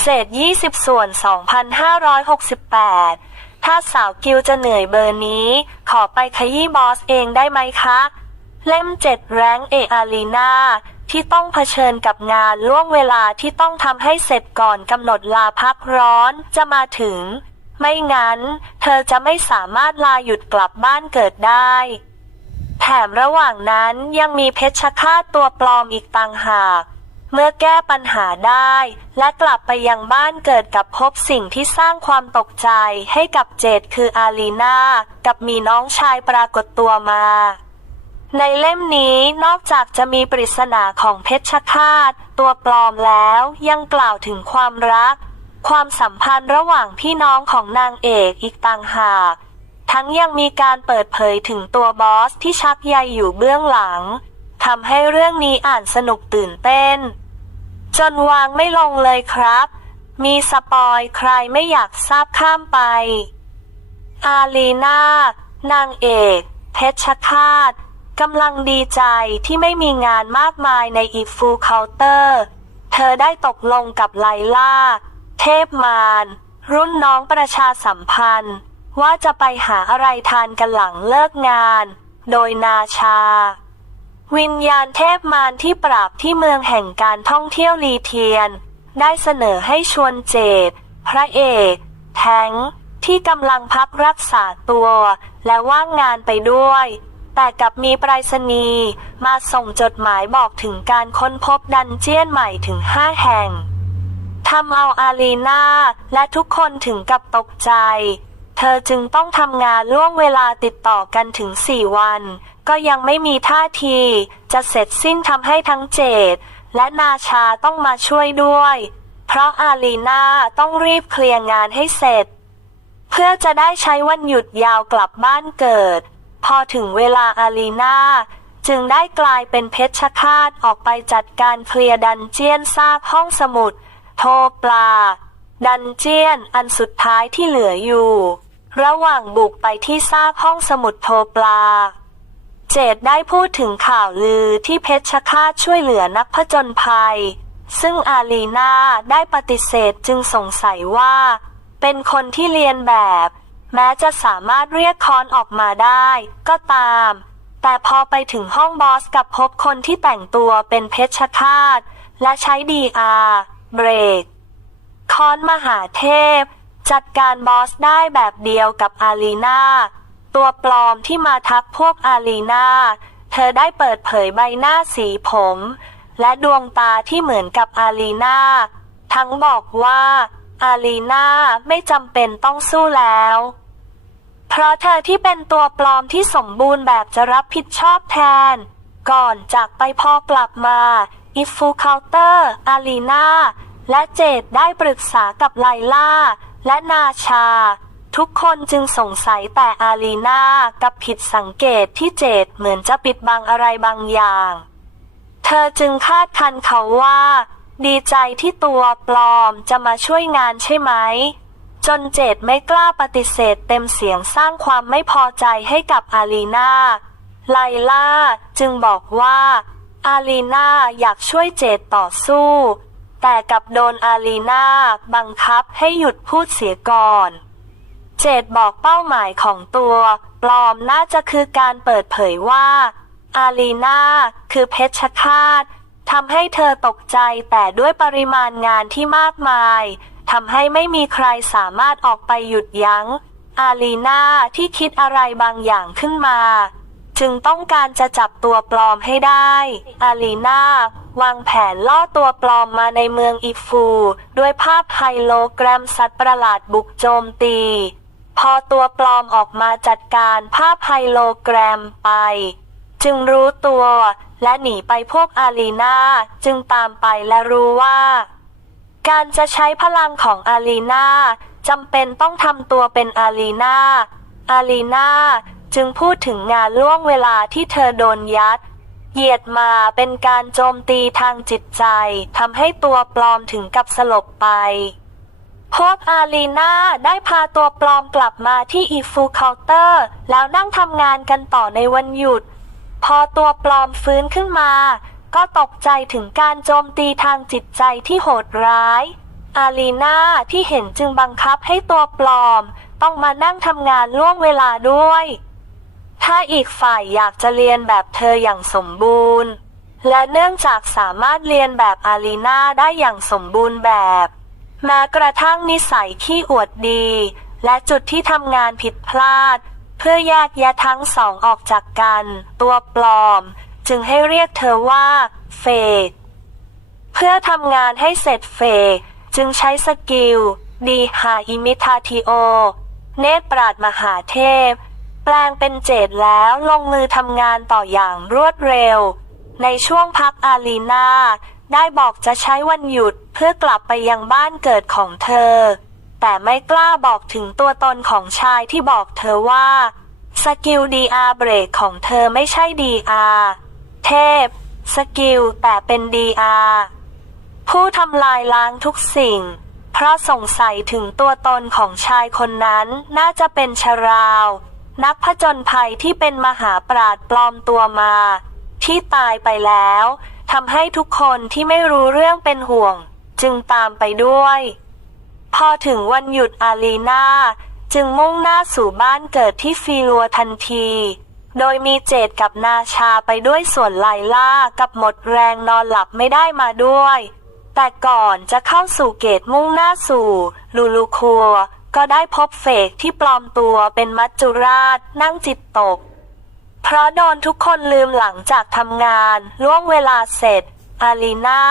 เศษ 20 ส่วน 2,568 ถ้าสาวกิวจะเหนื่อยเบอร์นี้ ขอไปขยี้บอสเองได้ไหมคะ เล่มเจ็ดแรงเออารีนาที่ต้องเผชิญกับงานล่วงเวลาที่ต้องทำให้เสร็จก่อนกำหนดลาพักร้อนจะมาถึง ไม่งั้น เธอจะไม่สามารถลาหยุดกลับบ้านเกิดได้ แถมระหว่างนั้นยังมีเพชฌฆาตตัวปลอมอีกต่างหาก เมื่อแก้ปัญหาได้ และกลับไปยังบ้านเกิดกับพบสิ่งที่สร้างความตกใจให้กับเจดคืออาลีนากับมีน้องชายปรากฏตัวมา ในเล่มนี้นอกจากจะมีปริศนาของเพชฌฆาต ตัวปลอมแล้วยังกล่าวถึงความรัก ความสัมพันธ์ระหว่างพี่น้องของนางเอกอีกต่างหาก ทั้งยังมีการเปิดเผยถึงตัวบอสที่ชักใยอยู่เบื้องหลัง ทำให้เรื่องนี้อ่านสนุกตื่นเต้น จนวางไม่ลงเลยครับ มีสปอยใครไม่อยากทราบข้ามไป อาลีนานางเอก เพชรฆาตกำลังดีใจที่ไม่มีงานมากมายในอีฟูเคาน์เตอร์ เธอได้ตกลงกับไลล่า เทพมาร รุ่นน้องประชาสัมพันธ์ ว่าจะไปหาอะไรทานกันหลังเลิกงาน โดยนาชา วิญญาณเทพมารที่ปราบที่เมืองแห่งการท่องเที่ยวลีเทียน ได้เสนอให้ชวนเจดพระเอก แทงที่กำลังพักรักษาตัว และว่างงานไปด้วย แต่กลับมีไปรษณีย์มาส่งจดหมายบอกถึงการค้นพบดันเจียนใหม่ถึงห้าแห่งทำเอาอาลีนาและทุกคนถึงกับตกใจ เธอจึงต้องทำงานล่วงเวลาติดต่อกันถึงสี่วัน ก็ยังไม่มีท่าที จะเสร็จสิ้นทำให้ทั้งเจดและนาชาต้องมาช่วยด้วย เพราะอาลีนาต้องรีบเคลียร์งานให้เสร็จ เพื่อจะได้ใช้วันหยุดยาวกลับบ้านเกิด พอถึงเวลาอาลีนาจึงได้กลายเป็นเพชฌฆาตออกไปจัดการเคลียร์ดันเจียนซากห้องสมุด โทปลา ดันเจียนอันสุดท้ายที่เหลืออยู่ ระหว่างบุกไปที่ซากห้องสมุดโทปลา เจดได้พูดถึงข่าวลือที่เพชฌฆาตช่วยเหลือนักผจญภัย ซึ่งอาลีนาได้ปฏิเสธจึงสงสัยว่า เป็นคนที่เรียนแบบ แม้จะสามารถเรียกคอนออกมาได้ก็ตาม แต่พอไปถึงห้องบอสกับพบคนที่แต่งตัวเป็นเพชฌฆาต และใช้ดีอาเบรก คอนมหาเทพ จัดการบอสได้แบบเดียวกับอาลีนา ตัวปลอมที่มาทักพวกอาลีนาเธอได้เปิดเผยใบหน้าสีผม และดวงตาที่เหมือนกับอาลีนาทั้งบอกว่า อาลีนาไม่จำเป็นต้องสู้แล้ว เพราะเธอที่เป็นตัวปลอมที่สมบูรณ์แบบจะรับผิดชอบแทน ก่อนจากไปพอกลับมาอิฟูเคาน์เตอร์ อาลีนาและเจดได้ปรึกษากับไลล่า และนาชา ทุกคนจึงสงสัยแต่อาลีนากับผิดสังเกตที่เจดเหมือนจะปิดบังอะไรบางอย่าง เธอจึงคาดคันเขาว่า ดีใจที่ตัวปลอมจะมาช่วยงานใช่ไหม จนเจดไม่กล้าปฏิเสธเต็มเสียงสร้างความไม่พอใจให้กับอาลีนาไลล่าจึงบอกว่า อาลีนาอยากช่วยเจดต่อสู้ แต่กับโดนอาลีนาบังคับให้หยุดพูดเสียก่อน เจดบอกเป้าหมายของตัว ปลอมน่าจะคือการเปิดเผยว่า อาลีนาคือเพชฌฆาตทำให้เธอตกใจแต่ด้วยปริมาณงานที่มากมายทำให้ไม่มีใครสามารถออกไปหยุดยัง้ง อาลีนาที่คิดอะไรบางอย่างขึ้นมา จึงต้องการจะจับตัวปลอมให้ได้ อาลีนาวางแผนล่อตัวปลอมมาในเมืองอีฟู ด้วยภาพไฮโลแกรมสัตว์ประหลาดบุกโจมตี พอตัวปลอมออกมาจัดการภาพไฮโลแกรมไป จึงรู้ตัวและหนีไปพวกอาลีนาจึงตามไปและรู้ว่า การจะใช้พลังของอาลีนาจำเป็นต้องทำตัวเป็นอาลีนาอาลีนาจึงพูดถึงงานล่วงเวลาที่เธอโดนยัด เหยียดมาเป็นการโจมตีทางจิตใจทำให้ตัวปลอมถึงกับสลบไป พวกอาลีนาได้พาตัวปลอมกลับมาที่อีฟูเคาน์เตอร์ แล้วนั่งทำงานกันต่อในวันหยุด พอตัวปลอมฟื้นขึ้นมา ก็ตกใจถึงการโจมตีทางจิตใจที่โหดร้าย อาลีนาที่เห็นจึงบังคับให้ตัวปลอม ต้องมานั่งทำงานล่วงเวลาด้วย ถ้าอีกฝ่ายอยากจะเรียนแบบเธออย่างสมบูรณ์ และเนื่องจากสามารถเรียนแบบอาลีนาได้อย่างสมบูรณ์แบบ แม้กระทั่งนิสัยขี้อวดดี และจุดที่ทำงานผิดพลาด เพื่อแยกแยะทั้งสองออกจากกัน ตัวปลอม จึงให้เรียกเธอว่า เฟกเพื่อทำงานให้เสร็จเฟกจึงใช้สกิลดีหาอิมิทาทิโอ เนตรปราดมหาเทพ แปลงเป็นเจดแล้วลงมือทำงานต่ออย่างรวดเร็ว ในช่วงพักอาลีนา ได้บอกจะใช้วันหยุดเพื่อกลับไปยังบ้านเกิดของเธอ แต่ไม่กล้าบอกถึงตัวตนของชายที่บอกเธอว่า สกิลดีอาเบรกของเธอไม่ใช่ดีอาเทพ สกิลแต่เป็นดีอาผู้ทำลายล้างทุกสิ่ง เพราะสงสัยถึงตัวตนของชายคนนั้นน่าจะเป็นชราว นักผจญภัยที่เป็นมหาปราดปลอมตัวมา ที่ตายไปแล้ว ทำให้ทุกคนที่ไม่รู้เรื่องเป็นห่วง จึงตามไปด้วย พอถึงวันหยุดอาลีนาจึงมุ่งหน้าสู่บ้านเกิดที่ฟีลัวทันที โดยมีเจดกับนาชาไปด้วยส่วนไลล่ากับหมดแรงนอนหลับไม่ได้มาด้วย แต่ก่อนจะเข้าสู่เกตมุ่งหน้าสู่ลูลูคัว ก็ได้พบเฟกที่ปลอมตัวเป็นมัจจุราชนั่งจิตตก พราะโดนทุกคนลืมหลังจากทำงานล่วงเวลาเสร็จ อาลีนา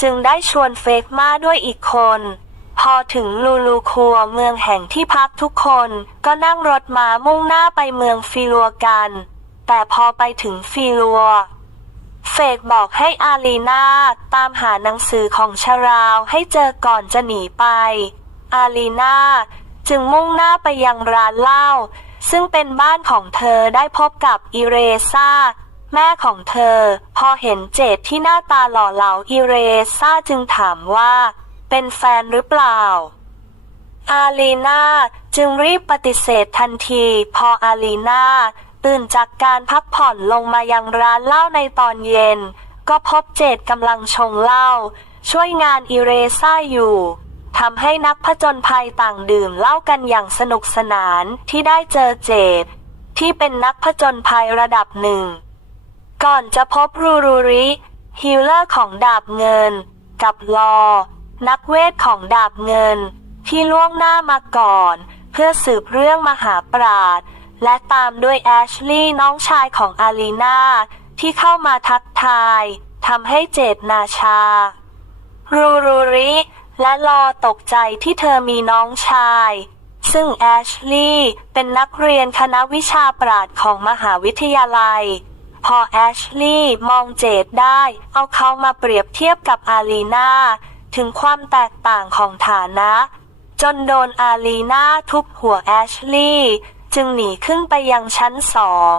จึงได้ชวนเฟกมาด้วยอีกคน พอถึงลูลูคัวเมืองแห่งที่พักทุกคนก็นั่งรถมามุ่งหน้าไปเมืองฟิลัวกัน แต่พอไปถึงฟิลัว เฟกบอกให้อาลีนาตามหาหนังสือของชาราวให้เจอก่อนจะหนีไป อาลีนาจึงมุ่งหน้าไปยังร้านเหล้า ซึ่งเป็นบ้านของเธอได้พบกับอิเรซาแม่ของเธอ พอเห็นเจดที่หน้าตาหล่อเหลาอิเรซาจึงถามว่า เป็นแฟนหรือเปล่า อาลีนาจึงรีบปฏิเสธทันที พออาลีนาตื่นจากการพักผ่อนลงมายังร้านเหล้าในตอนเย็น ก็พบเจดกำลังชงเหล้าช่วยงานอิเรซ่าอยู่ ทำให้นักผจญภัยต่างดื่มเหล้ากันอย่างสนุกสนานที่ได้เจอเจดที่เป็นนักผจญภัยระดับหนึ่ง ก่อนจะพบรูรูริฮิลเลอร์ของดาบเงิน กับลอ นักเวทของดาบเงิน ที่ล่วงหน้ามาก่อน เพื่อสืบเรื่องมหาปราดและตามด้วยแอชลีย์น้องชายของอาลีนาที่เข้ามาทักทายทำให้เจดนาชา รูรูริ และลอตกใจที่เธอมีน้องชาย ซึ่งแอชลีย์เป็นนักเรียนคณะวิชาปราดของมหาวิทยาลัย พอแอชลีย์มองเจดได้ เอาเขามาเปรียบเทียบกับอาลีนาถึงความแตกต่างของฐานะ จนโดนอาลีนาทุบหัวแอชลีย์จึงหนีขึ้นไปยังชั้นสอง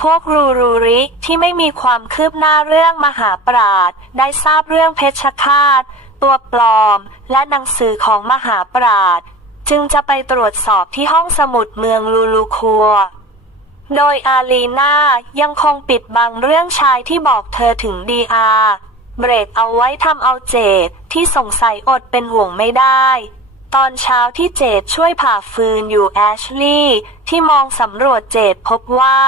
พวกรูรูริที่ไม่มีความคืบหน้าเรื่องมหาปราดได้ทราบเรื่องเพชฌฆาต ตัวปลอม และหนังสือของมหาปราดจึงจะไปตรวจสอบที่ห้องสมุดเมืองลูลูคัว โดยอาลีนายังคงปิดบังเรื่องชายที่บอกเธอถึงดีอาเบรกเอาไว้ทำเอาเจดที่สงสัยอดเป็นห่วงไม่ได้ ตอนเช้าที่เจดช่วยผ่าฟืนอยู่แอชลีย์ที่มองสำรวจเจดพบว่า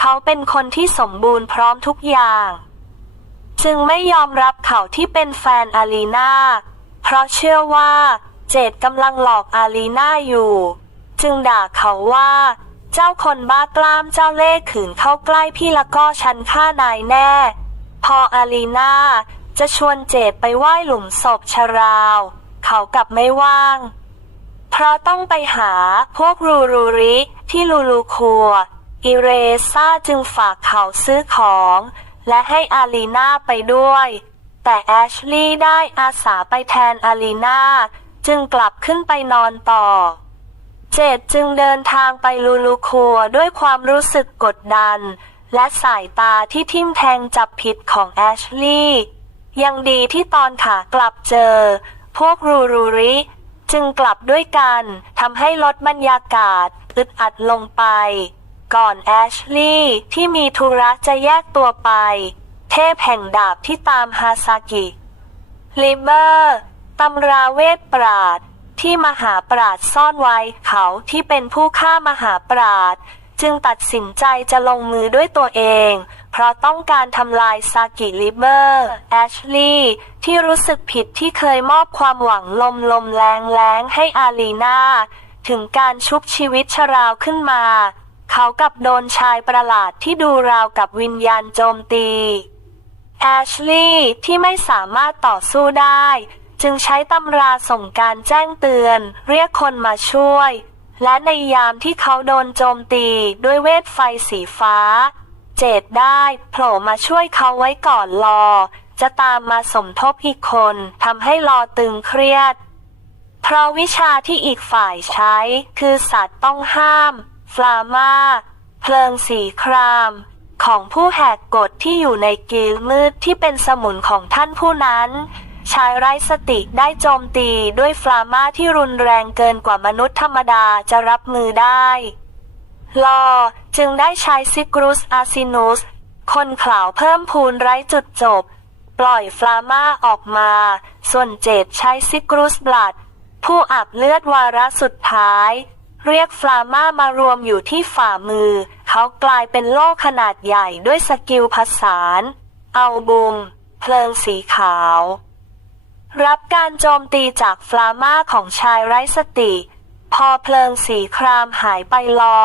เขาเป็นคนที่สมบูรณ์พร้อมทุกอย่าง จึงไม่ยอมรับเขาที่เป็นแฟนอาลีนาเพราะเชื่อว่า เจดกำลังหลอกอาลีนาอยู่ จึงด่าเขาว่า เจ้าคนบ้ากล้ามเจ้าเล่ห์ขืนเข้าใกล้พี่ละก็ฉันฆ่านายแน่ พออาลีนาจะชวนเจดไปไหว้หลุมศพชราว เขากลับไม่ว่าง เพราะต้องไปหาพวกรูรูริที่ลูลูคัว อิเรซ่าจึงฝากเขาซื้อของ และให้อาลีนาไปด้วย แต่แอชลีย์ได้อาสาไปแทนอาลีนาจึงกลับขึ้นไปนอนต่อ เจดจึงเดินทางไปลูลูคัวด้วยความรู้สึกกดดัน และสายตาที่ทิ่มแทงจับผิดของแอชลีย์ยังดีที่ตอนขากลับเจอ พวกรูรูริจึงกลับด้วยกันทำให้ลดบรรยากาศอึดอัดลงไป ก่อนแอชลีย์ที่มีธุระจะแยกตัวไป เทพแห่งดาบที่ตามฮาซากิลิเบอร์ตำราเวทปราดที่มหาปราดซ่อนไว้เขาที่เป็นผู้ฆ่ามหาปราดจึงตัดสินใจจะลงมือด้วยตัวเอง เพราะต้องการทำลายซากิลิเบอร์แอชลีย์ที่รู้สึกผิดที่เคยมอบความหวังลมลมแรงแรงให้อาลีนาถึงการชุบชีวิตชราวขึ้นมา เขากับโดนชายประหลาดที่ดูราวกับวิญญาณโจมตี แอชลีย์ที่ไม่สามารถต่อสู้ได้ จึงใช้ตำราส่งการแจ้งเตือน เรียกคนมาช่วย และในยามที่เขาโดนโจมตีด้วยเวทไฟสีฟ้า เจดได้โผล่มาช่วยเขาไว้ก่อนรอจะตามมาสมทบอีกคนทำให้รอตึงเครียด เพราะวิชาที่อีกฝ่ายใช้คือสัตว์ต้องห้าม ฟลามาเพลิงสีคราม ของผู้แหกกฎที่อยู่ในกิลมืดที่เป็นสมุนของท่านผู้นั้น ชายไร้สติได้โจมตีด้วยฟลามาที่รุนแรงเกินกว่ามนุษย์ธรรมดาจะรับมือได้ลอจึงได้ใช้ซิกรุสอาซินุส คนข่าวเพิ่มพูนไร้จุดจบ ปล่อยฟลามาออกมา ส่วนเจดใช้ซิกรุสบลัด ผู้อาบเลือดวาระสุดท้าย เรียกฟลามามารวมอยู่ที่ฝ่ามือ เขากลายเป็นโล่ขนาดใหญ่ด้วยสกิลผสานเอาบุม เพลิงสีขาว รับการโจมตีจากฟลามาของชายไร้สติ พอเพลิงสีครามหายไปรอ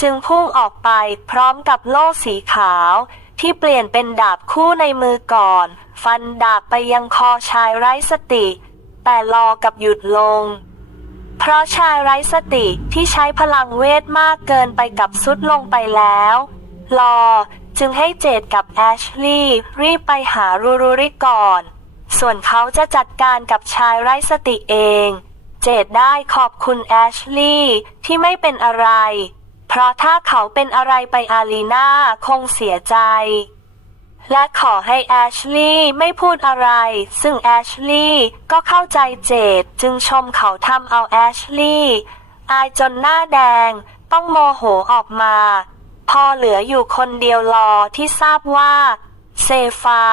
จึงพุ่งออกไปพร้อมกับโล่สีขาว ที่เปลี่ยนเป็นดาบคู่ในมือก่อน ฟันดาบไปยังคอชายไร้สติ แต่รอกับหยุดลง เพราะชายไร้สติที่ใช้พลังเวทมากเกินไปกับสุดลงไปแล้วรอจึงให้เจดกับแอชลีย์รีบไปหารูรูริก่อน ส่วนเขาจะจัดการกับชายไร้สติเอง เจดได้ขอบคุณแอชลีย์ที่ไม่เป็นอะไร เพราะถ้าเขาเป็นอะไรไปอาลีนาคงเสียใจ และขอให้แอชลีย์ไม่พูดอะไร ซึ่งแอชลีย์ก็เข้าใจเจดจึงชมเขาทำเอาแอชลีย์อายจนหน้าแดง ต้องโมโหออกมา พอเหลืออยู่คนเดียวรอที่ทราบว่า เซฟา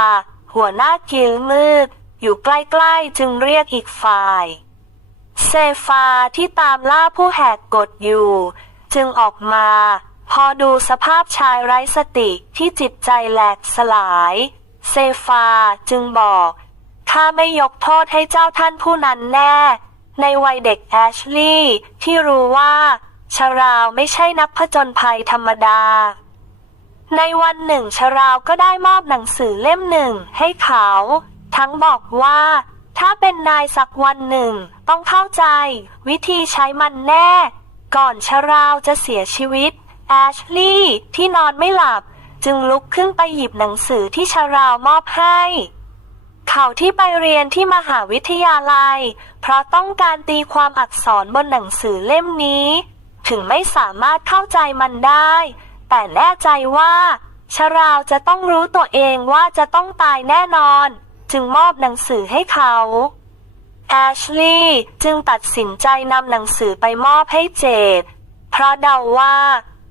หัวหน้ากิลมืด อยู่ใกล้ๆจึงเรียกอีกฝ่าย เซฟาที่ตามล่าผู้แหกกฎอยู่ จึงออกมา พอดูสภาพชายไร้สติที่จิตใจแหลกสลาย เซฟาจึงบอกข้าไม่ยกโทษให้เจ้าท่านผู้นั้นแน่ ในวัยเด็กแอชลีย์ที่รู้ว่าชาราวไม่ใช่นักผจญภัยธรรมดา ในวันหนึ่งชาราวก็ได้มอบหนังสือเล่มหนึ่งให้เขา ทั้งบอกว่า ถ้าเป็นนายสักวันหนึ่งต้องเข้าใจ วิธีใช้มันแน่ ก่อนชาราวจะเสียชีวิต แอชลีย์ที่นอนไม่หลับ จึงลุกขึ้นไปหยิบหนังสือที่ชาราวมอบให้ เขาที่ไปเรียนที่มหาวิทยาลัย เพราะต้องการตีความอักษรบนหนังสือเล่มนี้ ถึงไม่สามารถเข้าใจมันได้ แต่แน่ใจว่าชาราวจะต้องรู้ตัวเองว่าจะต้องตายแน่นอน จึงมอบหนังสือให้เขาแอชลีย์จึงตัดสินใจนำหนังสือไปมอบให้เจดเพราะเดาว่า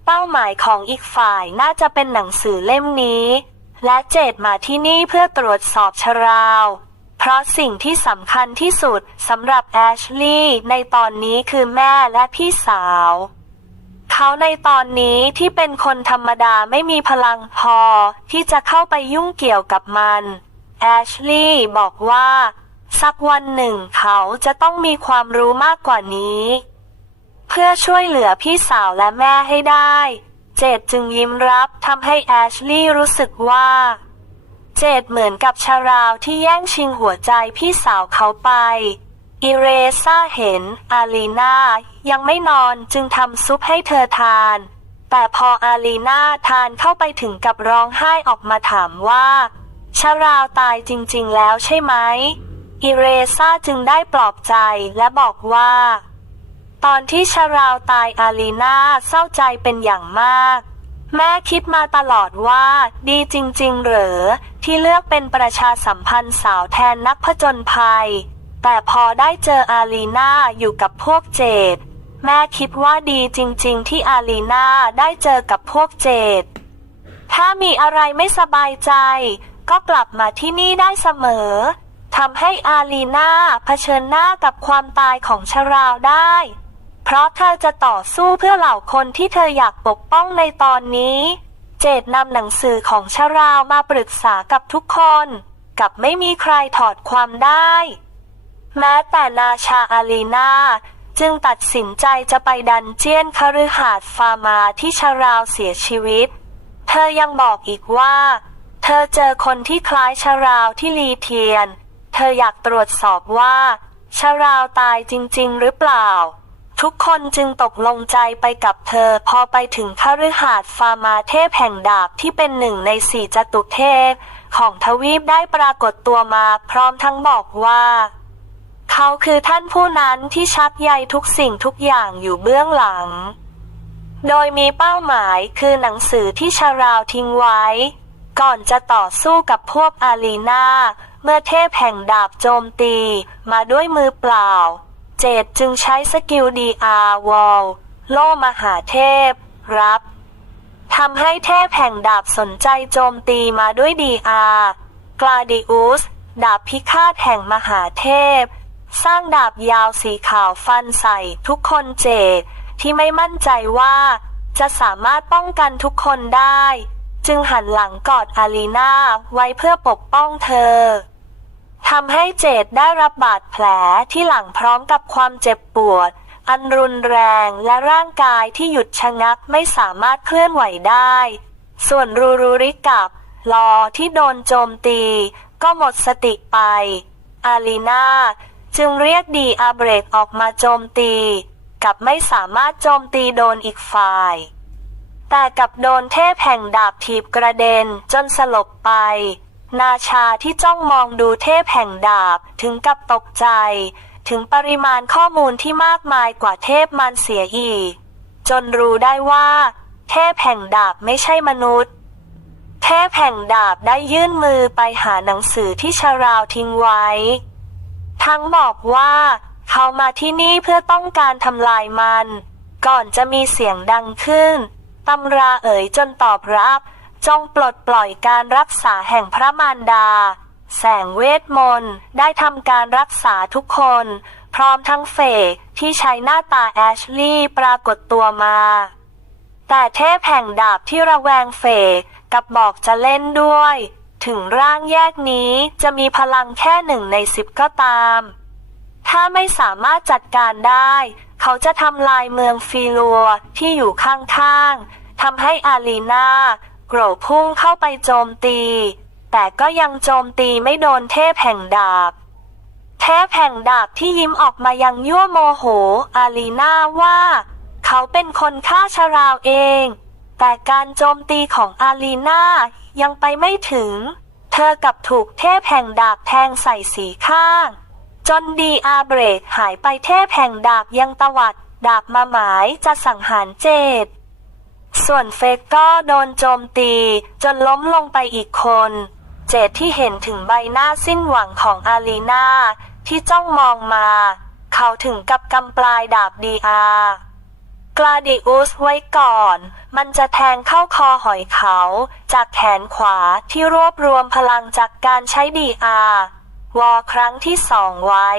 เป้าหมายของอีกฝ่ายน่าจะเป็นหนังสือเล่มนี้ และเจดมาที่นี่เพื่อตรวจสอบชราว เพราะสิ่งที่สำคัญที่สุดสำหรับแอชลีย์ในตอนนี้คือแม่และพี่สาว เขาในตอนนี้ที่เป็นคนธรรมดาไม่มีพลังพอที่จะเข้าไปยุ่งเกี่ยวกับมันแอชลีย์บอกว่า สักวันหนึ่งเขาจะต้องมีความรู้มากกว่านี้ เพื่อช่วยเหลือพี่สาวและแม่ให้ได้ เจดจึงยิ้มรับทำให้แอชลีย์รู้สึกว่า เจดเหมือนกับชาราวที่แย่งชิงหัวใจพี่สาวเขาไป อิเรซ่าเห็น อาลีนายังไม่นอนจึงทำซุปให้เธอทาน แต่พออาลีนาทานเข้าไปถึงกับร้องไห้ออกมาถามว่าชาราวตายจริงๆแล้วใช่ไหมอิเรซ่าจึงได้ปลอบใจและบอกว่า ตอนที่ชาราวตายอาลีนาเศร้าใจเป็นอย่างมาก แม่คิดมาตลอดว่า ดีจริง ๆ เหรอ ที่เลือกเป็นประชาสัมพันธ์สาวแทนนักผจญภัย แต่พอได้เจออาลีนาอยู่กับพวกเจดแม่คิดว่าดีจริง ๆ ที่อาลีนาได้เจอกับพวกเจดถ้ามีอะไรไม่สบายใจ ก็กลับมาที่นี่ได้เสมอทำให้อาลีนาเผชิญหน้ากับความตายของชาราวได้ ราะเธอจะต่อสู้เพื่อเหล่าคนที่เธออยากปกป้องในตอนนี้ เจดนำหนังสือของชาราวมาปรึกษากับทุกคน กับไม่มีใครถอดความได้ แม้แต่นาชาอาลีนาจึงตัดสินใจจะไปดันเจียนคฤหาสน์ฟามาที่ชาราวเสียชีวิต เธอยังบอกอีกว่า เธอเจอคนที่คล้ายชาราวที่ลีเทียน เธออยากตรวจสอบว่าชาราวตายจริง ๆ หรือเปล่า ทุกคนจึงตกลงใจไปกับเธอ พอไปถึงคฤหาสน์ฟามาเทพแห่งดาบที่เป็นหนึ่งในสี่จตุเทพ ของทวีปได้ปรากฏตัวมาพร้อมทั้งบอกว่า เขาคือท่านผู้นั้นที่ชักใยทุกสิ่งทุกอย่างอยู่เบื้องหลัง โดยมีเป้าหมายคือหนังสือที่ชาราวทิ้งไว้ ก่อนจะต่อสู้กับพวกอาลีนาเมื่อเทพแห่งดาบโจมตีมาด้วยมือเปล่า เจดจึงใช้สกิลดีอาร์วอลโล่มหาเทพ รับทำให้เทพแห่งดาบสนใจโจมตีมาด้วยดีอากลาดิอุสดาบพิฆาตแห่งมหาเทพ สร้างดาบยาวสีขาวฟันใส่ทุกคนเจดที่ไม่มั่นใจว่า จะสามารถป้องกันทุกคนได้ จึงหันหลังกอดอาลีนาไว้เพื่อปกป้องเธอ ทำให้เจดได้รับบาดแผลที่หลังพร้อมกับความเจ็บปวด อันรุนแรงและร่างกายที่หยุดชะงักไม่สามารถเคลื่อนไหวได้ ส่วนรูรูริกับลอที่โดนโจมตี ก็หมดสติไป อาลีนาจึงเรียกดีอาเบรกออกมาโจมตี กับไม่สามารถโจมตีโดนอีกฝ่าย แต่กับโดนเทพแห่งดาบถีบกระเด็นจนสลบไป นาชาที่จ้องมองดูเทพแห่งดาบ ถึงกับตกใจ ถึงปริมาณข้อมูลที่มากมายกว่าเทพมันเสียอีก จนรู้ได้ว่า เทพแห่งดาบไม่ใช่มนุษย์ เทพแห่งดาบได้ยื่นมือไปหาหนังสือที่ชาราวทิ้งไว้ ทั้งบอกว่า เขามาที่นี่เพื่อต้องการทำลายมัน ก่อนจะมีเสียงดังขึ้นตำราเอ๋ยจนตอบรับ จงปลดปล่อยการรักษาแห่งพระมารดา แสงเวทมนต์ได้ทำการรักษาทุกคน พร้อมทั้งเฟกที่ใช้หน้าตาแอชลีย์ปรากฏตัวมา แต่เทพแห่งดาบที่ระแวงเฟกกับบอกจะเล่นด้วย ถึงร่างแยกนี้จะมีพลังแค่หนึ่งในสิบก็ตาม ถ้าไม่สามารถจัดการได้ เขาจะทำลายเมืองฟีลัวที่อยู่ข้างๆทำให้อาลีนา กรธพุ่งเข้าไปโจมตี แต่ก็ยังโจมตีไม่โดนเทพแห่งดาบ เทพแห่งดาบที่ยิ้มออกมายังยั่วโมโห อาลีนาว่า เขาเป็นคนฆ่าชาราวเอง แต่การโจมตีของอาลีนายังไปไม่ถึง เธอกับถูกเทพแห่งดาบแทงใส่สีข้าง จนดีอาเบรกหายไปเทพแห่งดาบยังตวัด ดาบมาหมายจะสังหารเจด ส่วนเฟกก็โดนโจมตี จนล้มลงไปอีกคน เจดที่เห็นถึงใบหน้าสิ้นหวังของอาลีนาที่จ้องมองมา เขาถึงกับกำปลายดาบดีอากลาดิอุสไว้ก่อน มันจะแทงเข้าคอหอยเขา จากแขนขวาที่รวบรวมพลังจากการใช้ดีอาวอครั้งที่สองไว้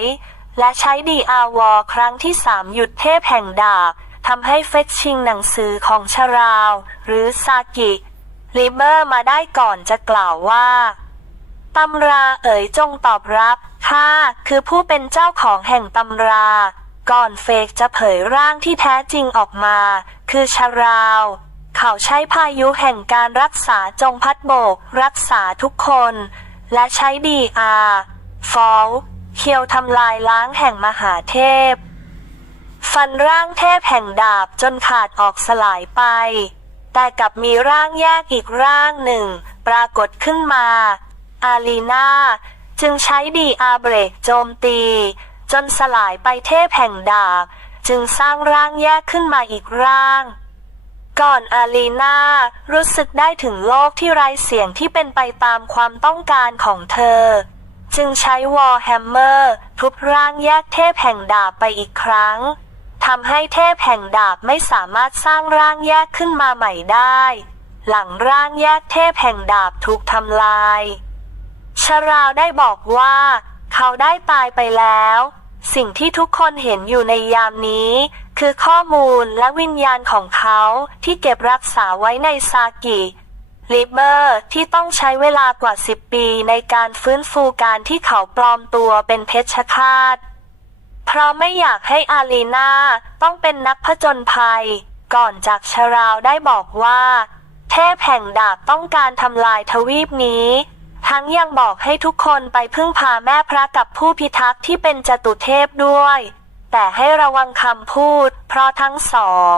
และใช้ดีอาวอครั้งที่สามหยุดเทพแห่งดาบ ทำให้เฟกชิงหนังสือของชาราว หรือซากิลิเบอร์มาได้ก่อนจะกล่าวว่าตำราเอ๋ยจงตอบรับข้าคือผู้เป็นเจ้าของแห่งตำรา ก่อนเฟกจะเผยร่างที่แท้จริงออกมา คือชาราว เขาใช้พายุแห่งการรักษาจงพัดโบก รักษาทุกคน และใช้ดีอาฟอลเคียวทำลายล้างแห่งมหาเทพ ฟันร่างเทพแห่งดาบจนขาดออกสลายไป แต่กลับมีร่างแยกอีกร่างหนึ่ง ปรากฏขึ้นมา อาลีนาจึงใช้ดีอาเบรกโจมตี จนสลายไปเทพแห่งดาบ จึงสร้างร่างแยกขึ้นมาอีกร่าง ก่อนอาลีนารู้สึกได้ถึงโลกที่ไร้เสียงที่เป็นไปตามความต้องการของเธอ จึงใช้วอลแฮมเมอร์ทุบร่างแยกเทพแห่งดาบไปอีกครั้ง ทำให้เทพแห่งดาบไม่สามารถสร้างร่างแยกขึ้นมาใหม่ได้ หลังร่างแยกเทพแห่งดาบถูกทำลายชาราวได้บอกว่า เขาได้ตายไปแล้ว สิ่งที่ทุกคนเห็นอยู่ในยามนี้ คือข้อมูลและวิญญาณของเขาที่เก็บรักษาไว้ในซากิลิเบอร์ที่ต้องใช้เวลากว่า 10 ปีในการฟื้นฟูการที่เขาปลอมตัวเป็นเพชฌฆาต เพราะไม่อยากให้อาลีนาต้องเป็นนักผจญภัย ก่อนจากชราวได้บอกว่า เทพแห่งดาบต้องการทำลายทวีปนี้ ทั้งยังบอกให้ทุกคนไปพึ่งพาแม่พระกับผู้พิทักษ์ที่เป็นจตุเทพด้วย แต่ให้ระวังคำพูด เพราะทั้งสอง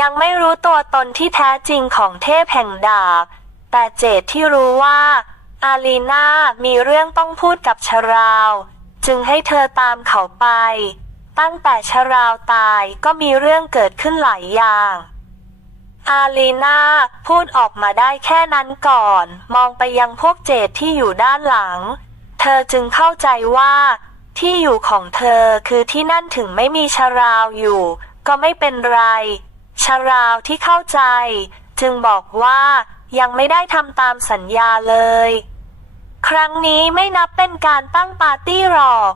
ยังไม่รู้ตัวตนที่แท้จริงของเทพแห่งดาบ แต่เจดที่รู้ว่าอาลีนามีเรื่องต้องพูดกับชราว จึงให้เธอตามเขาไป ตั้งแต่ชราวตายก็มีเรื่องเกิดขึ้นหลายอย่างอาลีนาพูดออกมาได้แค่นั้นก่อน มองไปยังพวกเจดที่อยู่ด้านหลัง เธอจึงเข้าใจว่า ที่อยู่ของเธอคือที่นั่นถึงไม่มีชราวอยู่ ก็ไม่เป็นไรชราวที่เข้าใจ จึงบอกว่ายังไม่ได้ทำตามสัญญาเลย ครั้งนี้ไม่นับเป็นการตั้งปาร์ตี้หรอก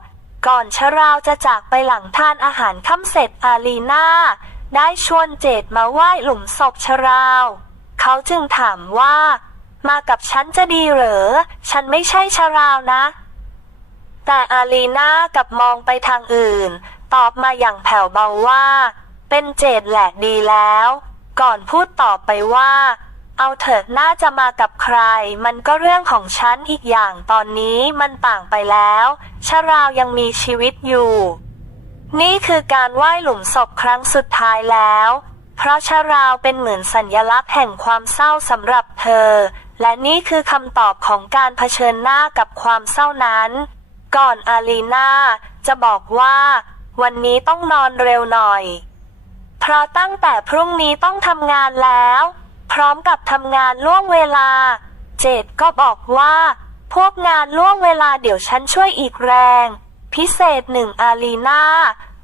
ก่อนชราวจะจากไปหลังทานอาหารค่ำเสร็จอาลีนาได้ชวนเจดมาไหว้หลุมศพชราว เขาจึงถามว่า มากับฉันจะดีเหรอ ฉันไม่ใช่ชราวนะ แต่อาลีนากับมองไปทางอื่น ตอบมาอย่างแผ่วเบาว่า เป็นเจดแหลกดีแล้ว ก่อนพูดต่อไปว่า เอาเถิดน่าจะมากับใคร มันก็เรื่องของฉันอีกอย่างตอนนี้มันต่างไปแล้วชราวยังมีชีวิตอยู่ นี่คือการไหว้หลุมศพครั้งสุดท้ายแล้ว เพราะชาราวเป็นเหมือนสัญญลักษณ์แห่งความเศร้าสำหรับเธอ และนี่คือคำตอบของการเผชิญหน้ากับความเศร้านั้น ก่อนอาลีนาจะบอกว่า วันนี้ต้องนอนเร็วหน่อย เพราะตั้งแต่พรุ่งนี้ต้องทำงานแล้ว พร้อมกับทำงานล่วงเวลา เจดก็บอกว่า พวกงานล่วงเวลาเดี๋ยวฉันช่วยอีกแรง พิเศษหนึ่งอาลีนา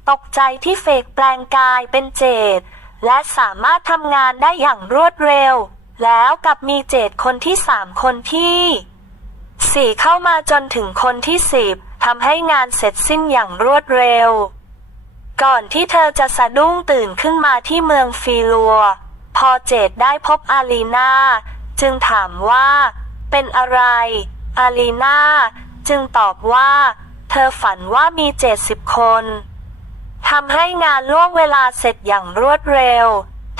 ตกใจที่เฟกแปลงกายเป็นเจดและสามารถทำงานได้อย่างรวดเร็ว แล้วกับมีเจดคนที่สามคนที่สี่เข้ามาจนถึงคนที่สิบทำให้งานเสร็จสิ้นอย่างรวดเร็ว ก่อนที่เธอจะสะดุ้งตื่นขึ้นมาที่เมืองฟีลัว พอเจดได้พบอาลีนาจึงถามว่า เป็นอะไร อาลีนาจึงตอบว่า เธอฝันว่ามีเจ็ดสิบคนทำให้งานล่วงเวลาเสร็จอย่างรวดเร็ว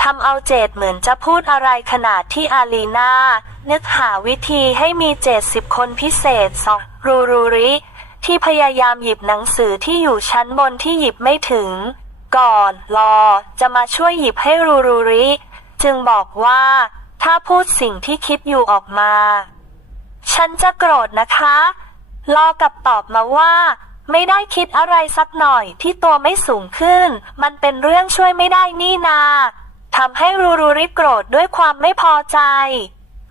ทำเอาเจดเหมือนจะพูดอะไรขนาดที่อาลีนานึกหาวิธีให้มีเจ็ดสิบคนพิเศษสองรูรูริ ที่พยายามหยิบหนังสือที่อยู่ชั้นบนที่หยิบไม่ถึง ก่อนรอจะมาช่วยหยิบให้รูรูริ จึงบอกว่า ถ้าพูดสิ่งที่คิดอยู่ออกมา ฉันจะโกรธนะคะรอกับตอบมาว่า ไม่ได้คิดอะไรสักหน่อยที่ตัวไม่สูงขึ้น มันเป็นเรื่องช่วยไม่ได้นี่นาทำให้รูรูริโกรธด้วยความไม่พอใจ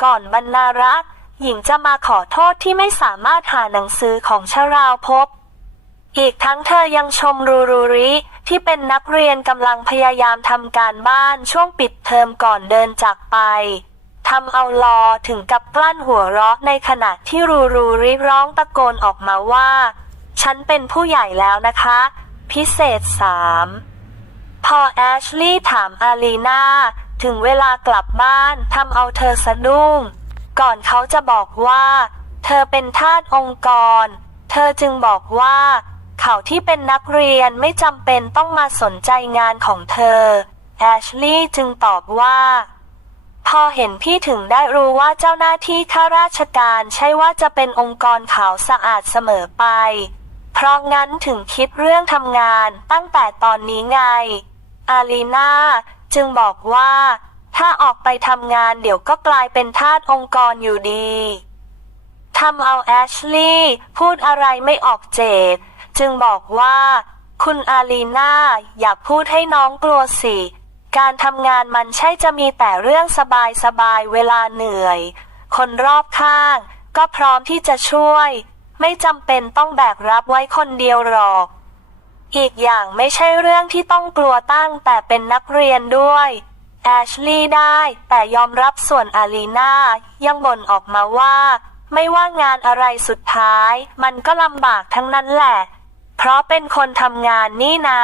ก่อนบรรณารักษ์หญิงจะมาขอโทษที่ไม่สามารถหาหนังสือของชราวพบ อีกทั้งเธอยังชมรูรูริที่เป็นนักเรียนกำลังพยายามทำการบ้านช่วงปิดเทอมก่อนเดินจากไปทำเอาลอถึงกับกลั้นหัวเราะในขณะที่รูรูริร้องตะโกนออกมาว่า ฉันเป็นผู้ใหญ่แล้วนะคะ พิเศษสามพอแอชลีย์ถามอาลีนาถึงเวลากลับบ้านทำเอาเธอสะดุ้ง ก่อนเขาจะบอกว่า เธอเป็นทาสองค์กร เธอจึงบอกว่า เขาที่เป็นนักเรียนไม่จำเป็นต้องมาสนใจงานของเธอ แอชลีย์จึงตอบว่า พอเห็นพี่ถึงได้รู้ว่าเจ้าหน้าที่ข้าราชการใช่ว่าจะเป็นองค์กรขาวสะอาดเสมอไป เพราะงั้นถึงคิดเรื่องทำงานตั้งแต่ตอนนี้ไง อาลีนาจึงบอกว่า ถ้าออกไปทำงานเดี๋ยวก็กลายเป็นทาสองค์กรอยู่ดีทำเอาแอชลีย์พูดอะไรไม่ออกเจด จึงบอกว่า คุณอาลีนาอย่าพูดให้น้องกลัวสิ การทำงานมันใช่จะมีแต่เรื่องสบายสบายๆเวลาเหนื่อย คนรอบข้างก็พร้อมที่จะช่วย ไม่จำเป็นต้องแบกรับไว้คนเดียวหรอก อีกอย่างไม่ใช่เรื่องที่ต้องกลัวตั้งแต่เป็นนักเรียนด้วยแอชลีย์ได้แต่ยอมรับส่วนอาลีนายังบ่นออกมาว่า ไม่ว่างานอะไรสุดท้าย มันก็ลำบากทั้งนั้นแหละ เพราะเป็นคนทำงานนี่นา